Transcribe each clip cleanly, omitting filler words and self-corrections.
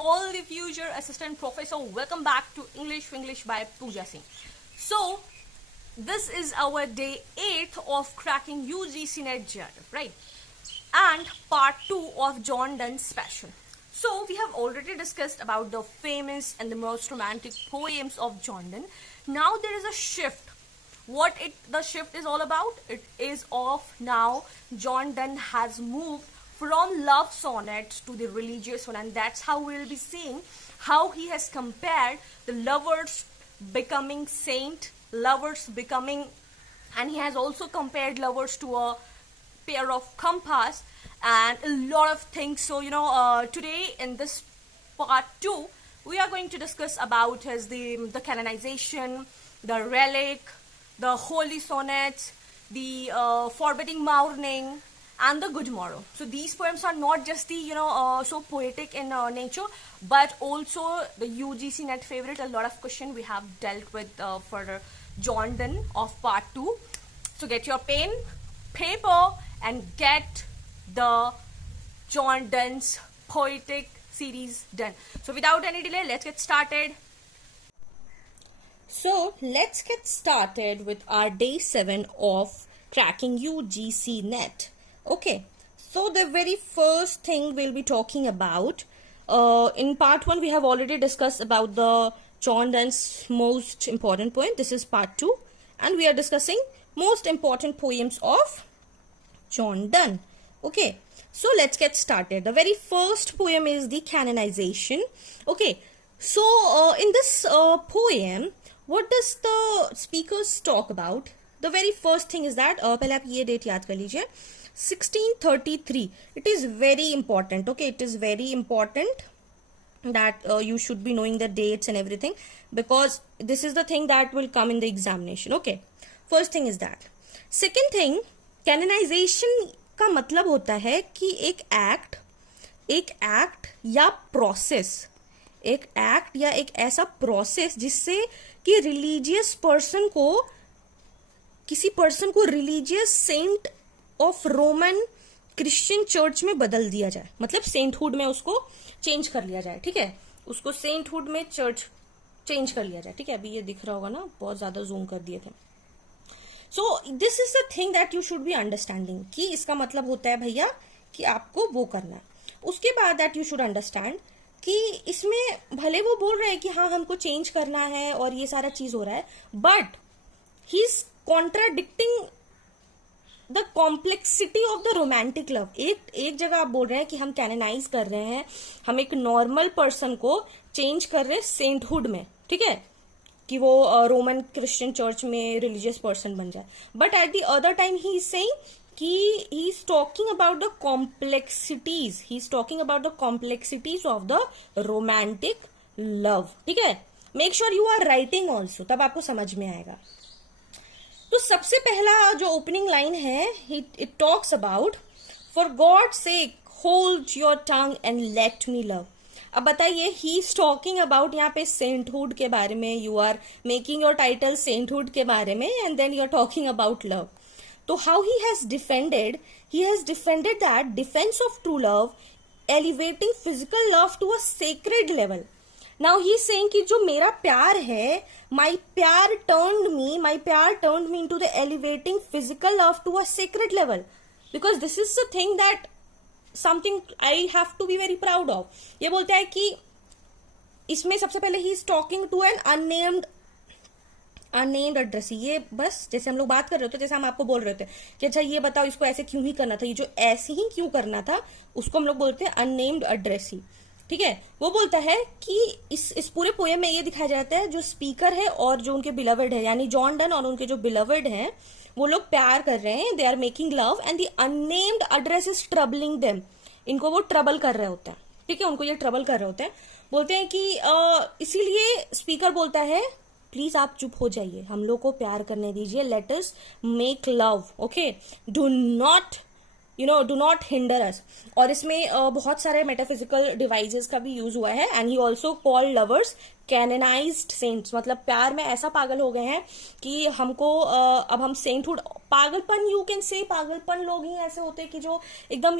all the future assistant professor. Welcome back to English by Pooja Singh. So, this is our day 8 of cracking UGC NET JRF, right? And part 2 of John Donne's Passion. So, we have already discussed about the famous and the most romantic poems of John Donne. Now there is a shift. The shift is all about? It is of now John Donne has moved from love sonnets to the religious one, and that's how we'll be seeing how he has compared the lovers becoming saint, and he has also compared lovers to a pair of compass and a lot of things. So today in this part 2 we are going to discuss about the canonization, the relic, the holy sonnets, the forbidding morning, and the good morrow. So these poems are not just the so poetic in nature, but also the UGC NET favorite. A lot of question we have dealt with for John Donne of part 2. So get your pen, paper, and get the John Donne's poetic series done. So without any delay, let's get started. So let's get started with our day 7 of cracking UGC NET. Okay, so the very first thing we'll be talking about, in part 1 we have already discussed about the John Donne's most important poem. This is part 2 and we are discussing most important poems of John Donne. Okay, so let's get started. The very first poem is the canonization. Okay, so in this poem, what does the speakers talk about? The very first thing is that पहले आप ये date याद कर लीजिए 1633. It is very important. Okay, it is very important that you should be knowing the dates and everything, because this is the thing that will come in the examination. Okay, first thing is that. Second thing, canonization का मतलब होता है कि एक act या process, एक act या एक ऐसा प्रोसेस जिससे कि रिलीजियस पर्सन को, किसी पर्सन को religious saint of Roman Christian church में बदल दिया जाए, मतलब सेंटहुड में उसको चेंज कर लिया जाए. ठीक है, उसको सेंटहुड में चर्च चेंज कर लिया जाए. ठीक है, अभी ये दिख रहा होगा ना, बहुत ज्यादा जूम कर दिए थे. सो this is the thing that you should be understanding, कि इसका मतलब होता है भैया कि आपको वो करना है. उसके बाद दैट यू शुड अंडरस्टैंड कि इसमें भले वो बोल रहे हैं कि हाँ हमको चेंज करना है और ये सारा चीज हो रहा है, but he is contradicting the complexity of the romantic love. एक जगह आप बोल रहे हैं कि हम कैनोनाइज कर रहे हैं, हम एक नॉर्मल पर्सन को चेंज कर रहे हैं सेंटहुड में, ठीक है, कि वो रोमन क्रिश्चियन चर्च में रिलीजियस पर्सन बन जाए. But at the other time he is saying कि he is talking about the complexities of the romantic love. ठीक है, make sure you are writing also, तब आपको समझ में आएगा. तो सबसे पहला जो ओपनिंग लाइन है, it talks about for God sake hold your tongue and let me love. अब बताइए, ही इज टॉकिंग अबाउट यहाँ पे सेंटहुड के बारे में. You are making your title sainthood के बारे में and then you are talking about love. तो how he has defended that defence of true love, elevating physical love to a sacred level. Now he is saying कि जो मेरा प्यार है, my प्यार turned me into the elevating physical love to a sacred level, because this is the thing that something I have to be very proud of. ये बोलता है कि इसमें सबसे पहले he is talking to an unnamed addressee. ये बस जैसे हम लोग बात कर रहे होते, जैसे हम आपको बोल रहे थे कि अच्छा ये बताओ इसको ऐसे क्यों ही करना था, ये जो ऐसे ही क्यों करना था, उसको हम लोग बोलते हैं अननेम्ड एड्रेसी. ठीक है, वो बोलता है कि इस पूरे पोएम में ये दिखाया जाता है जो स्पीकर है और जो उनके बिलवर्ड है, यानी जॉन डन और उनके जो बिलवर्ड हैं, वो लोग प्यार कर रहे हैं, they are making love and the unnamed address is troubling them. इनको वो ट्रबल कर रहे होते हैं. ठीक है, उनको ये ट्रबल कर रहे होते हैं. बोलते हैं कि इसीलिए स्पीकर बोलता है प्लीज आप चुप हो जाइए, हम लोग को प्यार करने दीजिए, let us make love. Okay, do not hinder us. और इसमें बहुत सारे मेटाफिजिकल डिवाइसेस का भी यूज हुआ है. And he also call lovers canonised saints, मतलब प्यार में ऐसा पागल हो गए हैं कि हमको अब हम सेंटहुड, पागलपन, यू कैन से पागलपन लोग ही ऐसे होते हैं कि जो एकदम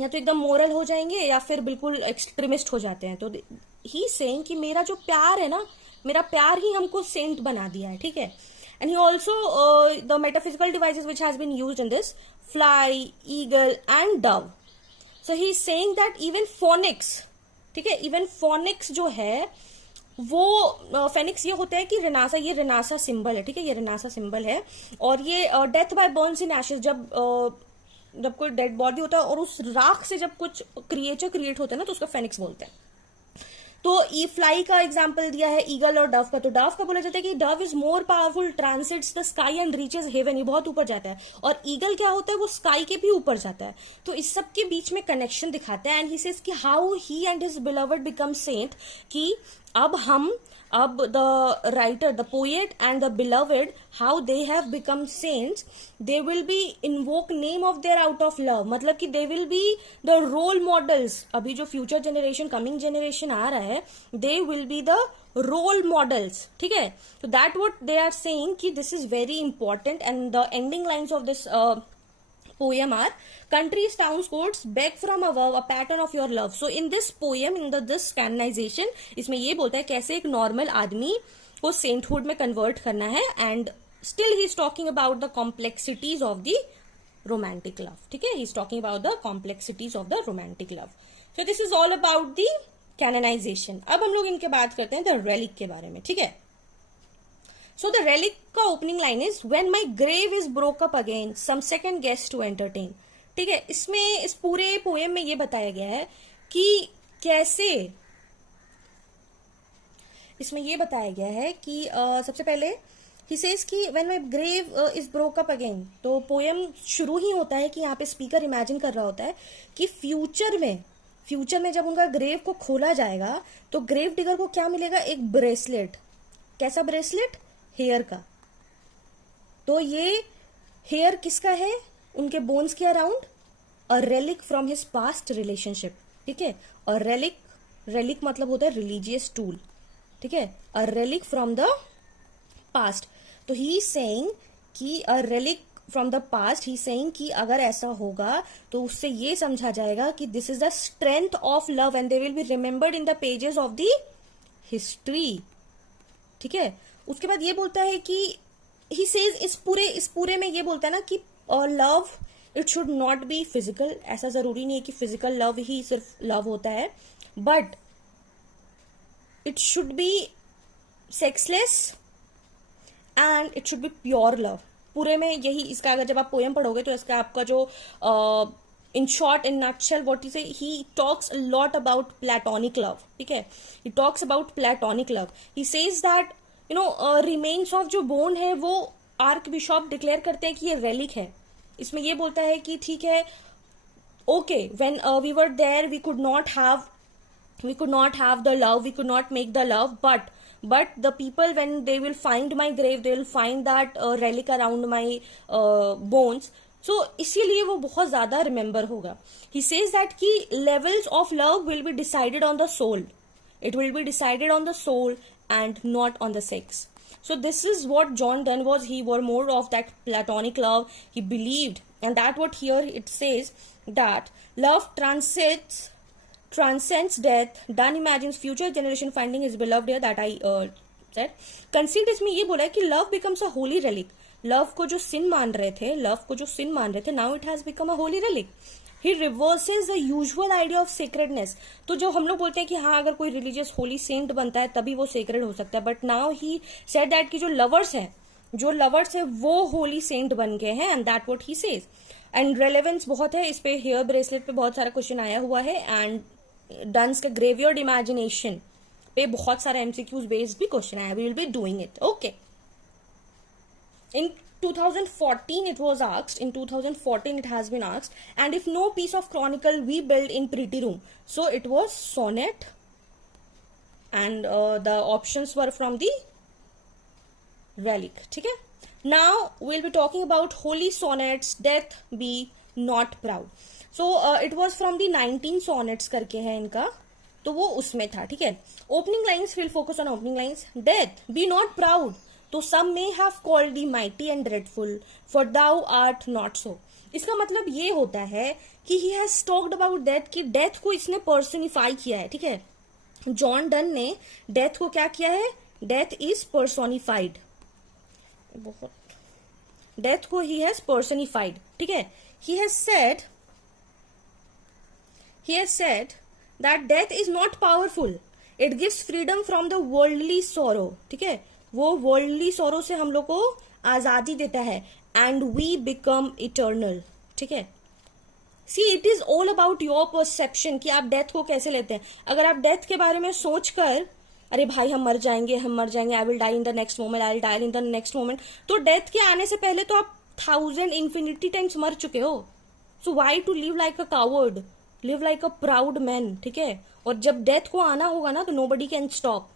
या तो एकदम मोरल हो जाएंगे या फिर बिल्कुल एक्सट्रीमिस्ट हो जाते हैं। तो ही सेइंग कि मेरा जो प्यार है ना, मेरा प्यार ही हमको सेंट बना दिया है, ठीक है। And he also the metaphysical devices which has been used in this, fly, eagle and dove. So he is saying that even phoenix, ठीक है, इवन फोनिक्स जो है वो फेनिक्स ये होता है कि रेनासा, ये रेनासा सिंबल है, ठीक है, ये रेनासा सिंबल है। और ये death by Burns in ashes, जब कोई डेड बॉडी होता है और उस राख से जब कुछ क्रिएचर क्रिएट होता है ना, तो उसका फेनिक्स बोलते हैं। तो ई फ्लाई का एग्जाम्पल दिया है, ईगल और डव का। तो डव का बोला जाता है कि dove is more powerful, transits the sky and reaches heaven, ये बहुत ऊपर जाता है। और ईगल क्या होता है, वो स्काई के भी ऊपर जाता है। तो इस सब के बीच में कनेक्शन दिखाता है। एंड ही सेज कि how he and his beloved become saint, कि अब the writer, the poet and the beloved, how they have become saints, they will be invoke name of their out of love. मतलब कि they will be the role models. अभी जो future generation, coming generation आ रहा है, they will be the role models, ठीक है। तो that what they are saying कि this is very important. And the ending lines of this poem are, countries, towns, courts, beg from above a pattern of your love. So in this poem, in this canonization, इसमें ये बोलता है कैसे एक normal आदमी को sainthood में convert करना है। And still he is talking about the complexities of the romantic love, ठीक है, he is talking about the complexities of the romantic love. So this is all about the canonization. अब हम लोग इनके बात करते हैं द रेलिक के बारे में, ठीक है। So the relic का opening line is when my grave is broke up again, some second guest to entertain. ठीक है, इसमें इस पूरे पोएम में ये बताया गया है कि कैसे, इसमें ये बताया गया है कि सबसे पहले he says कि when my grave is broke up again, तो पोएम शुरू ही होता है कि यहाँ पे स्पीकर इमेजिन कर रहा होता है कि फ्यूचर में जब उनका ग्रेव को खोला जाएगा तो ग्रेव डिगर को क्या मिलेगा, एक ब्रेसलेट। कैसा ब्रेसलेट, हेयर का। तो ये हेयर किसका है, उनके बोन्स के around, a relic from his past relationship, ठीक है। और रेलिक मतलब होता है रिलीजियस टूल, ठीक है, a relic from the past. तो ही सेइंग कि a relic from the past, he saying कि अगर ऐसा होगा तो उससे ये समझा जाएगा कि this is the strength of love and they will be remembered in the pages of the history, ठीक है। उसके बाद ये बोलता है कि ही सेज, इस पूरे में ये बोलता है ना कि love it should not be physical. ऐसा जरूरी नहीं है कि फिजिकल लव ही सिर्फ लव होता है, but it should be sexless and it should be pure love. पूरे में यही इसका, अगर जब आप पोएम पढ़ोगे तो इसका आपका जो in short, in nutshell, what he say, he talks a lot about platonic love, ठीक है, he talks about platonic love. He says that remains of जो बोन है वो आर्क बिशॉप डिक्लेयर करते हैं कि ये रेलिक है। इसमें ये बोलता है कि ठीक है, okay, when we were there we could not have the love, we could not make the love, but the people when they will find my grave, they will find that relic around my bones. So इसीलिए वो बहुत ज्यादा remember होगा। He says that कि levels of love will be decided on the soul, it will be decided on the soul and not on the sex. So this is what John Donne was. He were more of that platonic love. He believed, and that what here it says that love transcends death. Donne imagines future generation finding his beloved here, that I said. Conceived इसमें ये बोला है कि love becomes a holy relic. Love को जो सिन मान रहे थे, now it has become a holy relic. He reverses the usual idea of sacredness. तो जो हम लोग बोलते हैं कि हाँ, अगर कोई रिलीजियस होली सेंट बनता है तभी वो सेक्रेड हो सकता है, but now he said that कि जो लवर्स है वो होली सेंट बन गए हैं, and that what he says. And relevance बहुत है इस पे, हेयर ब्रेसलेट पे बहुत सारा क्वेश्चन आया हुआ है, एंड डन्स का ग्रेवयार्ड इमेजिनेशन पे बहुत सारा एमसीक्यूज बेस्ड भी क्वेश्चन आया। We will be doing it, okay. In 2014 it was asked, in 2014 it has been asked, and if no piece of chronicle we build in pretty room, so it was sonnet, and the options were from the relic, ठीक है। Now we'll be talking about holy sonnets, death be not proud. So it was from the 19 sonnets करके है इनका, तो वो उसमें था, ठीक है। Opening lines, we'll focus on opening lines. Death, be not proud. So some may have called thee mighty and dreadful, for thou art not so. इसका मतलब ये होता है कि he has talked about death, कि डेथ को इसने पर्सनिफाई किया है, ठीक है। जॉन डन ने डेथ को क्या किया है, डेथ इज पर्सोनिफाइड, बहुत, डेथ को ही हैज पर्सनिफाइड, ठीक है। He has said that death is not powerful, it gives freedom from the worldly सोरो, ठीक है, वो वर्ल्डली सोरो से हम लोग को आजादी देता है, एंड वी बिकम इटर्नल, ठीक है। See it is all about your perception कि आप डेथ को कैसे लेते हैं। अगर आप डेथ के बारे में सोचकर अरे भाई हम मर जाएंगे, I will die in the next moment, I will die in the next moment, तो डेथ के आने से पहले तो आप 1000 इन्फिनिटी टाइम्स मर चुके हो। So why to live like a coward, live like a proud man, ठीक है। और जब डेथ को आना होगा ना तो nobody can stop,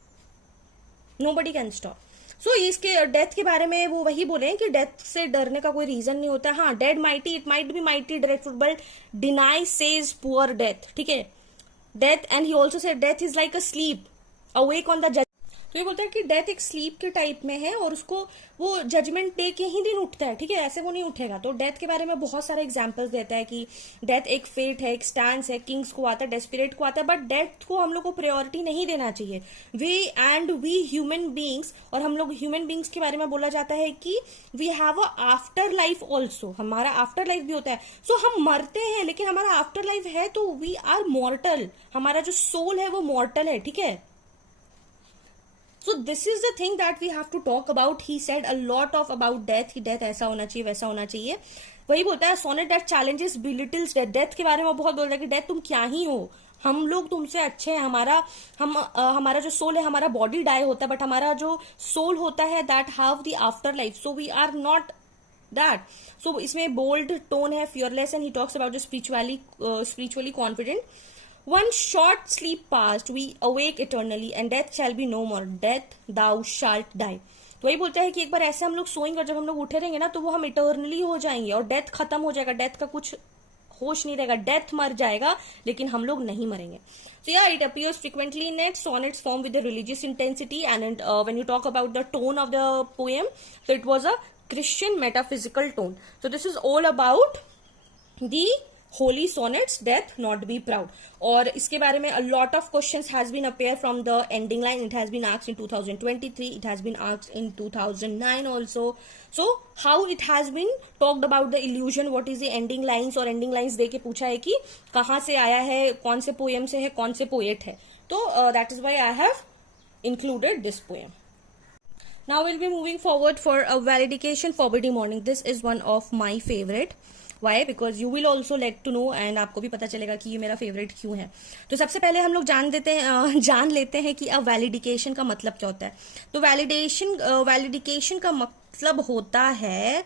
nobody can stop. So इसके डेथ के बारे में वो वही बोले हैं कि डेथ से डरने का कोई रीजन नहीं होता। हाँ, dead mighty, it might be mighty dreadful, but deny says poor death, ठीक है। Death, and he also said death is like a slip awake on the, तो ये बोलता है कि डेथ एक स्लीप के टाइप में है और उसको वो जजमेंट डे के ही दिन उठता है, ठीक है, ऐसे वो नहीं उठेगा। तो डेथ के बारे में बहुत सारे एग्जांपल्स देता है कि डेथ एक फेट है, एक स्टैंस है, किंग्स को आता है, डेस्पिरेट को आता है, बट डेथ को हम लोग को प्रायोरिटी नहीं देना चाहिए। वी ह्यूमन बींग्स, और हम लोग ह्यूमन बींग्स के बारे में बोला जाता है कि we have a after life also, हमारा आफ्टर लाइफ भी होता है। सो हम मरते हैं लेकिन हमारा आफ्टर लाइफ है, तो वी आर मॉर्टल, हमारा जो सोल है वो मॉर्टल है, ठीक है। So this is the thing that we have to talk about. He said a lot of about death, कि death ऐसा होना चाहिए, वैसा होना चाहिए। वही बोलता है sonnet that challenges belittles death, death के बारे में बहुत बोलता है कि death तुम क्या ही हो, हम लोग तुमसे अच्छे हैं, हमारा जो सोल है, हमारा बॉडी डाई होता है, बट हमारा जो सोल होता है that have the after life, so we are not that. So इसमें bold tone है, fearless, and he talks about the spiritually confident. One short sleep past, we awake eternally, and death shall be no more. Death, thou shalt die. तो वही बोलता है कि एक बार ऐसे हम लोग सोएंगे और जब हम लोग उठे रहेंगे ना तो वो हम इटर्नली हो जाएंगे और डेथ खत्म हो जाएगा, डेथ का कुछ होश नहीं रहेगा, डेथ मर जाएगा लेकिन हम लोग नहीं मरेंगे। So yeah, it appears frequently in it. Sonnets form with the religious intensity, and when you talk about the tone of the poem, so it was a Christian metaphysical tone. So this is all about the holy sonnets, death not be proud. और इसके बारे में a lot of questions has been appear from the ending line. It has been asked in 2023, it has been asked in 2009 also. So how it has been talked about the illusion, what is the ending lines, और ending lines दे के पूछा है कि कहाँ से आया है, कौन से पोएम से है, कौन से पोएट है। तो that is why I have included this poem. Now we'll be moving forward for a valediction forbidden morning. This is one of my favorite. Why? Because you will also like to know, and आपको भी पता चलेगा कि ये मेरा favourite क्यों है। तो सबसे पहले हम लोग जान लेते हैं कि अब वैलिडिकेशन का मतलब क्या होता है। तो वैलिडिकेशन का मतलब होता है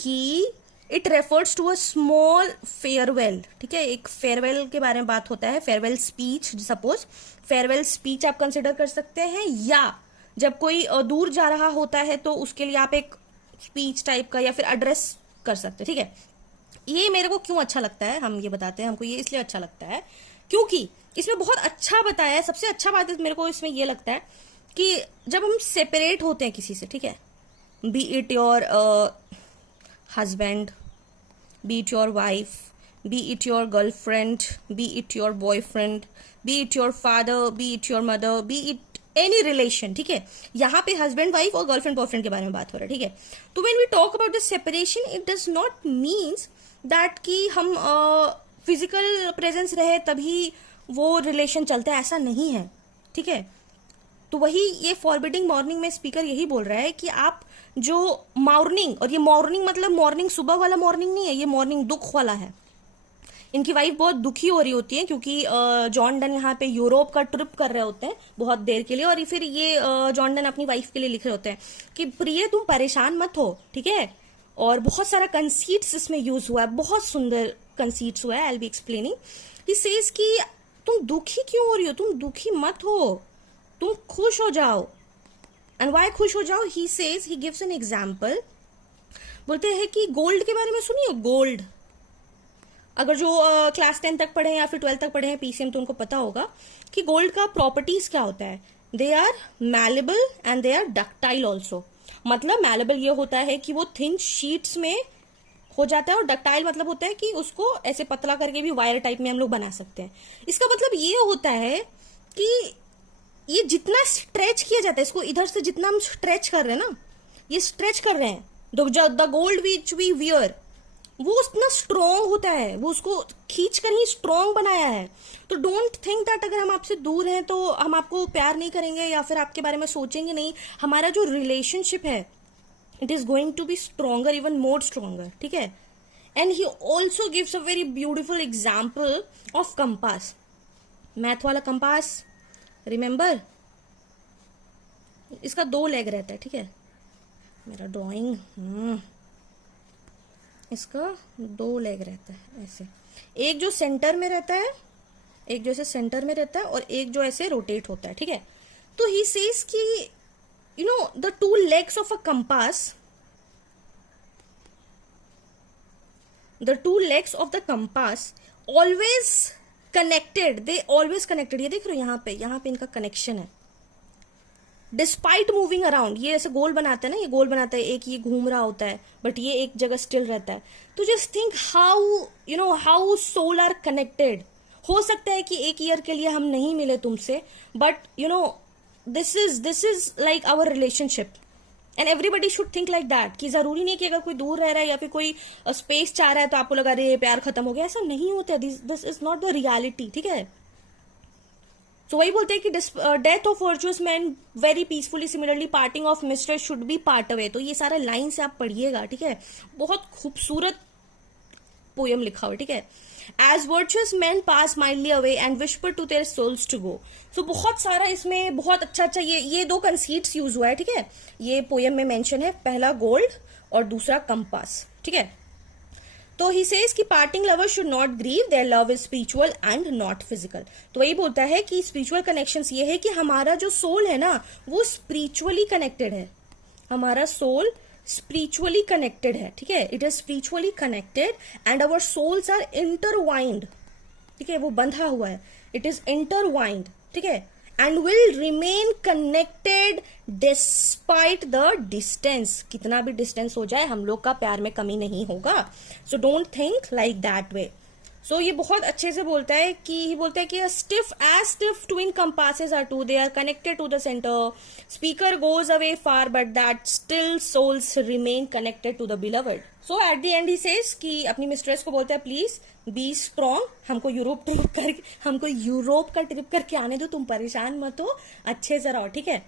कि it refers to a small farewell, ठीक है। एक फेयरवेल के बारे में बात होता है, farewell speech, suppose farewell speech आप कंसिडर कर सकते हैं, या जब कोई दूर जा रहा होता है तो उसके लिए आप एक स्पीच टाइप का या फिर एड्रेस कर सकते हैं, ठीक है। ये मेरे को क्यों अच्छा लगता है, हम ये बताते हैं। हमको ये इसलिए अच्छा लगता है क्योंकि इसमें बहुत अच्छा बताया है। सबसे अच्छा बात मेरे को इसमें ये लगता है कि जब हम सेपरेट होते हैं किसी से, ठीक है, B it your husband, B it your wife, B it your girlfriend, B it your boyfriend, B it your father, B it your mother, B it any relation, ठीक है। यहाँ पे हस्बैंड वाइफ और गर्लफ्रेंड बॉयफ्रेंड के बारे में बात हो रहा है, ठीक है। तो when we talk about the separation, it does not means that कि हम फिजिकल प्रेजेंस रहे तभी वो रिलेशन चलता है, ऐसा नहीं है, ठीक है। तो वही ये फॉरबिडिंग मॉर्निंग में स्पीकर यही बोल रहा है कि आप जो मॉर्निंग, और ये मॉर्निंग मतलब मॉर्निंग सुबह वाला मॉर्निंग नहीं है, ये मॉर्निंग दुख वाला है। इनकी वाइफ बहुत दुखी हो रही होती है क्योंकि जॉन डन यहाँ पे यूरोप का ट्रिप कर रहे होते हैं बहुत देर के लिए, और फिर ये जॉन डन अपनी वाइफ के लिए लिख रहे होते हैं कि प्रिय तुम परेशान मत हो, ठीक है। और बहुत सारा कंसीट्स इसमें यूज हुआ है, बहुत सुंदर कंसीट्स हुआ है। I will be explaining. He says कि तुम दुखी क्यों हो रही हो, तुम दुखी मत हो, तुम खुश हो जाओ। एंड वाई खुश हो जाओ? He says, he gives an example. बोलते हैं कि गोल्ड के बारे में सुनिए। गोल्ड, अगर जो क्लास 10 तक पढ़े हैं या फिर 12 तक पढ़े हैं पीसीएम, तो उनको पता होगा कि गोल्ड का प्रॉपर्टीज क्या होता है। They are malleable and they are ductile also. मतलब मैलेबल ये होता है कि वो थिन शीट्स में हो जाता है, और डक्टाइल मतलब होता है कि उसको ऐसे पतला करके भी वायर टाइप में हम लोग बना सकते हैं। इसका मतलब ये होता है कि ये जितना स्ट्रेच किया जाता है, इसको इधर से जितना हम स्ट्रेच कर रहे हैं ना, ये स्ट्रेच कर रहे हैं, the gold which we wear, वो उतना स्ट्रॉन्ग होता है, वो उसको खींच कर ही स्ट्रॉन्ग बनाया है। तो डोंट थिंक दैट अगर हम आपसे दूर हैं तो हम आपको प्यार नहीं करेंगे या फिर आपके बारे में सोचेंगे नहीं। हमारा जो रिलेशनशिप है, it is going to be stronger, even more stronger, ठीक है। And he also gives a very beautiful example of compass, math वाला कंपास, रिमेंबर, इसका 2 लेग रहता है, ठीक है। मेरा ड्राइंग, इसका 2 लेग रहता है ऐसे, एक जो सेंटर में रहता है, एक जो ऐसे सेंटर में रहता है, और एक जो ऐसे रोटेट होता है, ठीक है। तो ही सेज कि you know the 2 legs of a compass, the 2 legs of the compass always connected, they always connected। ये देख रहे हो यहाँ पे इनका कनेक्शन है, डिस्पाइट मूविंग अराउंड। ये ऐसे गोल बनाते हैं ना, ये गोल बनाता है, एक ये घूम रहा होता है, बट ये एक जगह स्टिल रहता है। तो just think how soul are connected. हो सकता है कि एक ईयर के लिए हम नहीं मिले तुमसे, but this is like our relationship, and everybody should think like that, कि जरूरी नहीं कि अगर कोई दूर रह रहा है या फिर कोई स्पेस चाह रहा है तो आपको लगा रहे प्यार खत्म हो गया, ऐसा नहीं होता है। This is not the reality, ठीक है। तो वही बोलते हैं कि death of virtuous man very peacefully, similarly parting of mistress should be part away. तो ये सारा लाइन से आप पढ़िएगा, ठीक है। बहुत खूबसूरत पोयम लिखा हुआ, ठीक है। As virtuous man pass mildly away and whisper to their souls to go. So बहुत सारा इसमें बहुत अच्छा ये 2 कंसीट्स यूज हुआ है, ठीक है। ये पोयम में मेंशन है, पहला गोल्ड और दूसरा कंपास, ठीक है। तो ही सेज कि parting lovers should not grieve, their love is spiritual and not physical. तो वही बोलता है कि स्पिरिचुअल कनेक्शंस ये है कि हमारा जो सोल है ना, वो स्पिरिचुअली कनेक्टेड है, हमारा सोल स्पिरिचुअली कनेक्टेड है, ठीक है। It is spiritually connected and our souls are intertwined, ठीक है, वो बंधा हुआ है, इट इज इंटरवाइंड, ठीक है। And will remain connected despite the distance, कितना भी डिस्टेंस हो जाए हम लोग का प्यार में कमी नहीं होगा। So don't think like that way. So ये बहुत अच्छे से बोलता है कि stiff twin compasses are two, they are connected to the centre, speaker goes away far but that still souls remain connected to the beloved. So at the end he says कि अपनी mistress को बोलता है please be strong, हमको Europe का trip करके आने दो, तुम परेशान मत हो, अच्छे से रहो, ठीक है।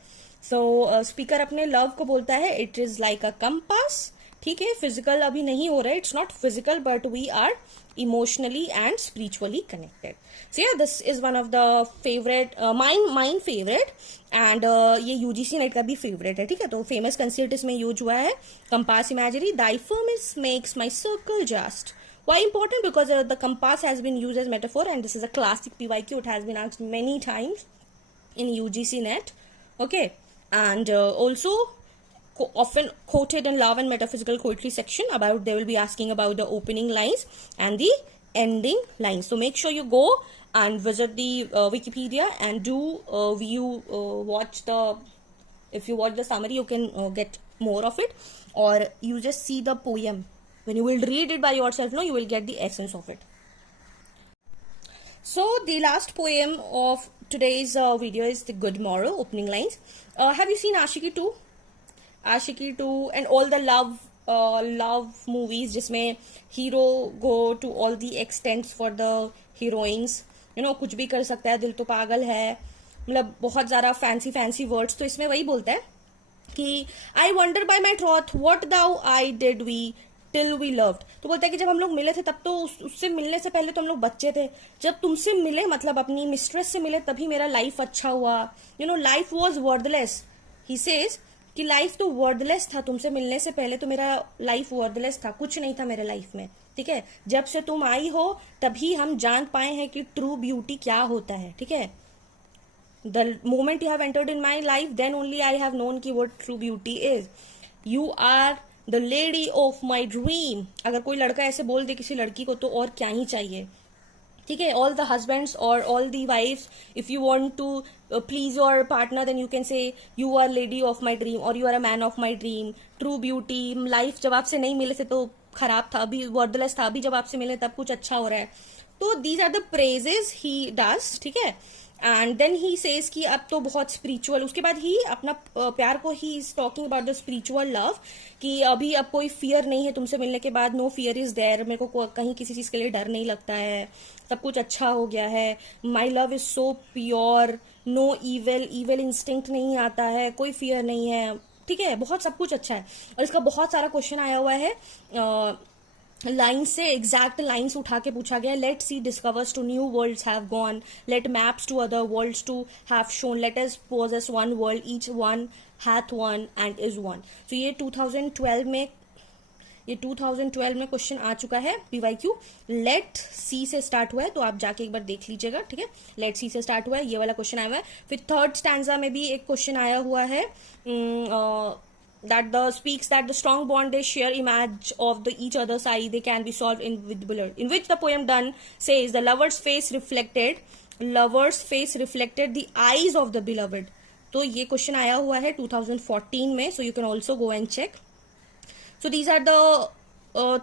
सो स्पीकर अपने लव को बोलता है it is like a compass, ठीक है। फिजिकल अभी नहीं हो रहा है, it's not physical but we are emotionally and spiritually connected. So yeah this is one of the favourite, mine favourite, and ये यूजीसी नेट का भी फेवरेट है, ठीक है। तो फेमस कंसेप्ट इसमें यूज हुआ है, compass imagery, Dai firmness makes my circle just. Why important? Because the compass has been used as metaphor, and this is a classic PYQ. It has been asked many times in UGC net, okay, and also often quoted in love and metaphysical poetry section. About they will be asking about the opening lines and the ending lines. So make sure you go and visit the Wikipedia and do watch the, if you watch the summary you can get more of it, or you just see the poem. When you will read it by yourself, you will get the essence of it. So the last poem of today's video is the Good Morrow, opening lines. Have you seen Ashiki 2? Ashiki 2 and all the love movies जिसमें hero go to all the extents for the heroines, कुछ भी कर सकता है, दिल तो पागल है, मतलब बहुत ज़्यादा fancy words। तो इसमें वही बोलता है कि I wonder by my troth what thou I did we till we loved। तो बोलता है कि जब हम लोग मिले थे तब तो उससे मिलने से पहले तो हम लोग बच्चे थे, जब तुमसे मिले मतलब अपनी मिस्ट्रेस से मिले तभी मेरा लाइफ अच्छा हुआ, life was worthless. He says कि लाइफ तो वर्थलेस था, तुमसे मिलने से पहले तो मेरा लाइफ वर्थलेस था, कुछ नहीं था मेरे लाइफ में, ठीक है। जब से तुम आई हो तभी हम जान पाए हैं कि ट्रू ब्यूटी क्या होता है, ठीक है। The moment you have entered in my life, then only I have known कि what true beauty is. You are the lady of my dream। अगर कोई लड़का ऐसे बोल दे किसी लड़की को तो और क्या ही चाहिए, ठीक है। All the husbands or all the wives, if you want to please your partner, then you can say you are lady of my dream or you are a man of my dream, true beauty। Life जब आपसे नहीं मिले थे तो खराब था, अभी wordless था, अभी जब आपसे मिले तब कुछ अच्छा हो रहा है. तो these are the praises he does, ठीक है. एंड देन ही सेज कि अब तो बहुत स्पिरिचुअल, उसके बाद ही अपना प्यार को ही is talking about the spiritual love, कि अभी अब कोई फियर नहीं है तुमसे मिलने के बाद, नो फियर इज देयर, मेरे को कहीं किसी चीज के लिए डर नहीं लगता है, सब कुछ अच्छा हो गया है, my love is so pure, no evil, evil instinct नहीं आता है, कोई फियर नहीं है, ठीक है, बहुत सब कुछ अच्छा है. और इसका बहुत सारा क्वेश्चन आया हुआ है, लाइन से एग्जैक्ट लाइन्स उठा के पूछा गया. Let sea discovers to new worlds have gone, let maps to other worlds to have shown, let us possess one world, each one hath one and is one. तो ये 2012 में question आ चुका है PYQ. Let see से start हुआ है, तो आप जाके एक बार देख लीजिएगा, ठीक है. लेट सी से स्टार्ट हुआ है, ये वाला क्वेश्चन आया हुआ है. फिर थर्ड स्टैंजा में भी एक क्वेश्चन आया हुआ है, that the speaks that the strong bond they share image of the each other's eye, they can be solved in with blood, in which the poem done says the lover's face reflected the eyes of the beloved. तो ये question आया हुआ है 2014 में, so you can also go and check. So these are the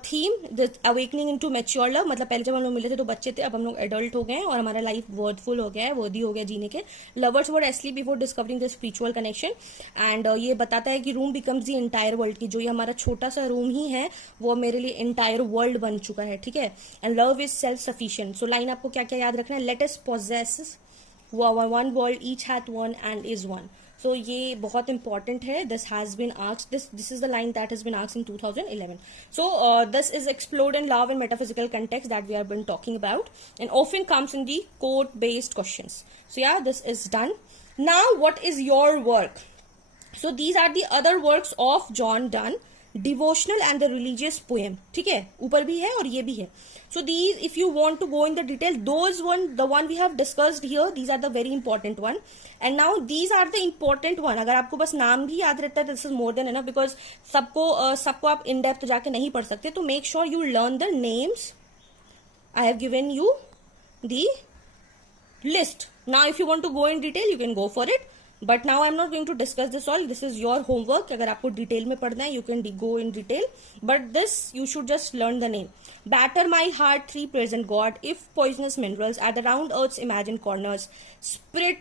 theme, the awakening into mature love, मतलब पहले जब हम लोग मिले थे तो बच्चे थे, अब हम लोग एडल्ट हो गए हैं और हमारा लाइफ वर्थफुल हो गया है, वर्दी हो गया जीने के. Lovers were asleep before discovering the spiritual connection. And ये बताता है कि room becomes the entire world, की जो ये हमारा छोटा सा रूम ही है वो मेरे लिए इंटायर वर्ल्ड बन चुका है, ठीक है. And love is self sufficient. So line आपको क्या क्या याद रखना है, let us possess one world, each hath one and is one. So ये बहुत important है. This has been asked. This is the line that has been asked in 2011. So this is explored in love and metaphysical context that we have been talking about, and often comes in the quote-based questions. So yeah, this is done. Now, what is your work? So these are the other works of John Donne. Devotional and the religious poem, ठीक है, ऊपर भी है और ये भी है. So these if you want to go in the detail, those one the one we have discussed here, these are the very important one. And now these are the important one. अगर आपको बस नाम भी याद रहता है, this is more than enough, because सबको आप इन डेप्थ जाके नहीं पढ़ सकते. तो make sure you learn the names. I have given you the list. Now if you want to go in detail, you can go for it, but now I'm not going to discuss this all. This is your homework. अगर आपको detail में पढ़ना है, you can go in detail, but this you should just learn the name. Batter my heart, three present God, if poisonous minerals at the round earth's imagined corners, spirit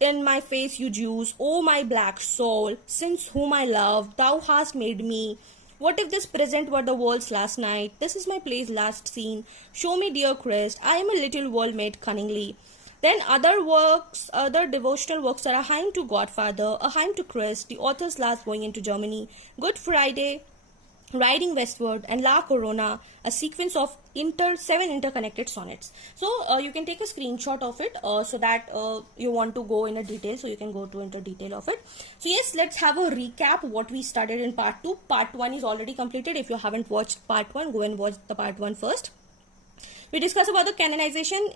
in my face you Jews, oh my black soul, since whom I love, thou hast made me. What if this present were the world's last night? This is my place last seen. Show me dear Christ, I am a little world made cunningly. Then other works, other devotional works are a hymn to Godfather, a hymn to Christ, the author's last going into Germany, Good Friday, Riding Westward, and La Corona, a sequence of seven interconnected sonnets. So you can take a screenshot of it, so that you want to go in a detail, so you can go to into detail of it. So yes, let's have a recap what we studied in part 2. Part 1 is already completed. If you haven't watched part 1, go and watch the part 1 first. We discuss about the canonization.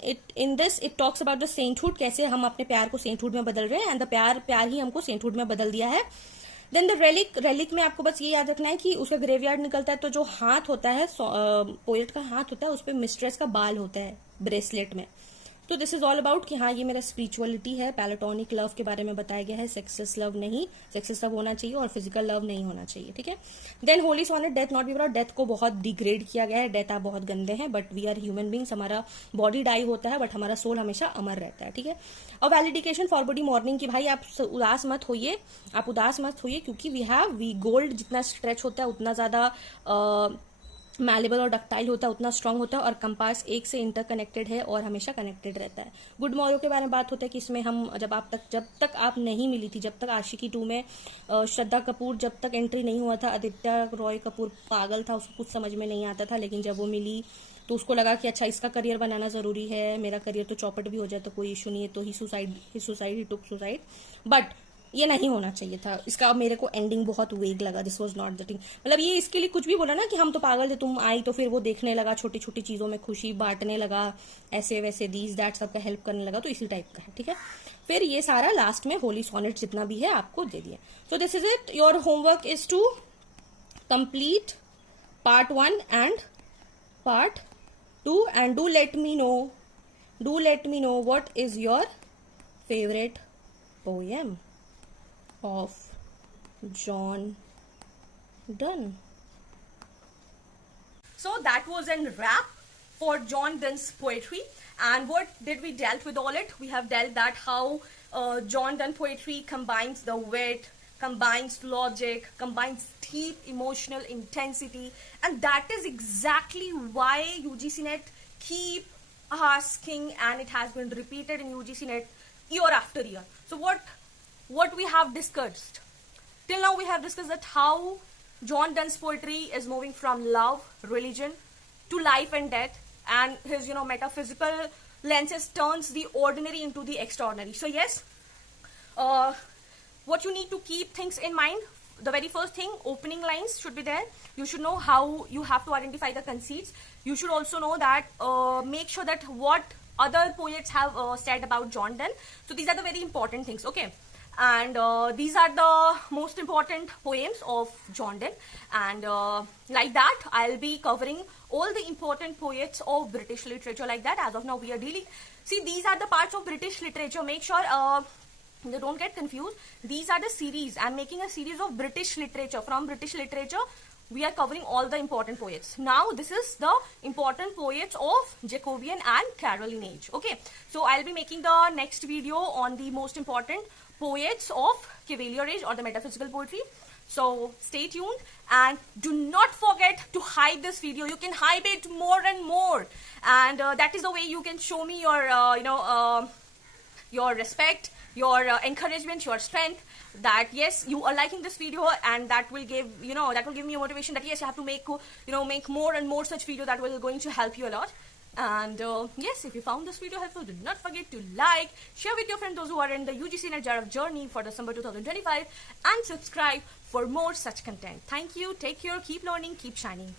In this it talks about the sainthood, कैसे हम अपने प्यार को sainthood में बदल रहे हैं, and the प्यार ही हमको sainthood में बदल दिया है. Then the relic में आपको बस ये याद रखना है कि उसका ग्रेवयार्ड निकलता है, तो जो हाथ होता है, पोएट का हाथ होता है, उस पर मिस्ट्रेस का बाल होता है ब्रेसलेट में. तो दिस इज ऑल अबाउट कि हाँ ये मेरा स्पिरिचुअलिटी है. पैलेटोनिक लव के बारे में बताया गया है, सेक्सेस लव नहीं, सेक्सेस लव होना चाहिए और फिजिकल लव नहीं होना चाहिए, ठीक है. Then holy sonnet, death not be brought, डेथ को बहुत डिग्रेड किया गया है. डेथ आप बहुत गंदे हैं, but we are human beings. हमारा बॉडी डाई होता है बट हमारा सोल हमेशा अमर रहता है, ठीक है. और वैलिडिकेशन फॉर बॉडी मॉर्निंग की भाई आप उदास मत होइए, क्योंकि वी गोल्ड जितना स्ट्रेच होता है उतना ज्यादा मैलेबल और डक्टाइल होता है, उतना स्ट्रांग होता है, और कंपास एक से इंटरकनेक्टेड है और हमेशा कनेक्टेड रहता है. गुड मॉर्निंग के बारे में बात होता है कि इसमें हम जब तक आप नहीं मिली थी, जब तक आशिकी 2 में श्रद्धा कपूर जब तक एंट्री नहीं हुआ था, आदित्य रॉय कपूर पागल था, उसको कुछ समझ में नहीं आता था, लेकिन जब वो मिली तो उसको लगा कि अच्छा इसका करियर बनाना जरूरी है, मेरा करियर तो चौपट भी हो जाए तो कोई इशू नहीं है, तो ही टुक सुसाइड. बट ये नहीं होना चाहिए था. इसका मेरे को एंडिंग बहुत वेग लगा. This was not the thing. मतलब ये इसके लिए कुछ भी बोला ना कि हम तो पागल थे, तुम आई तो फिर वो देखने लगा, छोटी छोटी चीजों में खुशी बांटने लगा, ऐसे वैसे दीज दैट सबका हेल्प करने लगा, तो इसी टाइप का है, ठीक है. फिर ये सारा लास्ट में होली सोनेट जितना भी है आपको दे दिया. So this is it. Your homework is to complete part 1 and part 2, and do let me know what is your favorite poem of John Donne. So that was a wrap for John Donne's poetry. And what did we dealt with all it? We have dealt that how John Donne poetry combines the wit, combines logic, combines deep emotional intensity, and that is exactly why UGC NET keep asking, and it has been repeated in UGC NET year after year. So what we have discussed till now, we have discussed that how John Donne's poetry is moving from love, religion to life and death, and his metaphysical lenses turns the ordinary into the extraordinary. So yes, what you need to keep things in mind: the very first thing, opening lines should be there. You should know how you have to identify the conceits. You should also know that make sure that what other poets have said about John Donne. So these are the very important things, okay? And these are the most important poems of John Donne, and like that I'll be covering all the important poets of British literature like that. As of now we are dealing, see, these are the parts of British literature. Make sure they don't get confused. These are the series. I'm making a series of British literature. From British literature we are covering all the important poets. Now this is the important poets of Jacobean and Caroline age, okay? So I'll be making the next video on the most important poets of Cavalier age or the metaphysical poetry. So stay tuned, and do not forget to hype this video. You can hype it more and more, and that is the way you can show me your your respect, your encouragement, your strength, that yes, you are liking this video, and that will give me a motivation that yes, you have to make make more and more such video that will going to help you a lot. And yes, if you found this video helpful, do not forget to like, share with your friends, those who are in the UGC NET JRF journey for December 2025, and subscribe for more such content. Thank you, take care, keep learning, keep shining.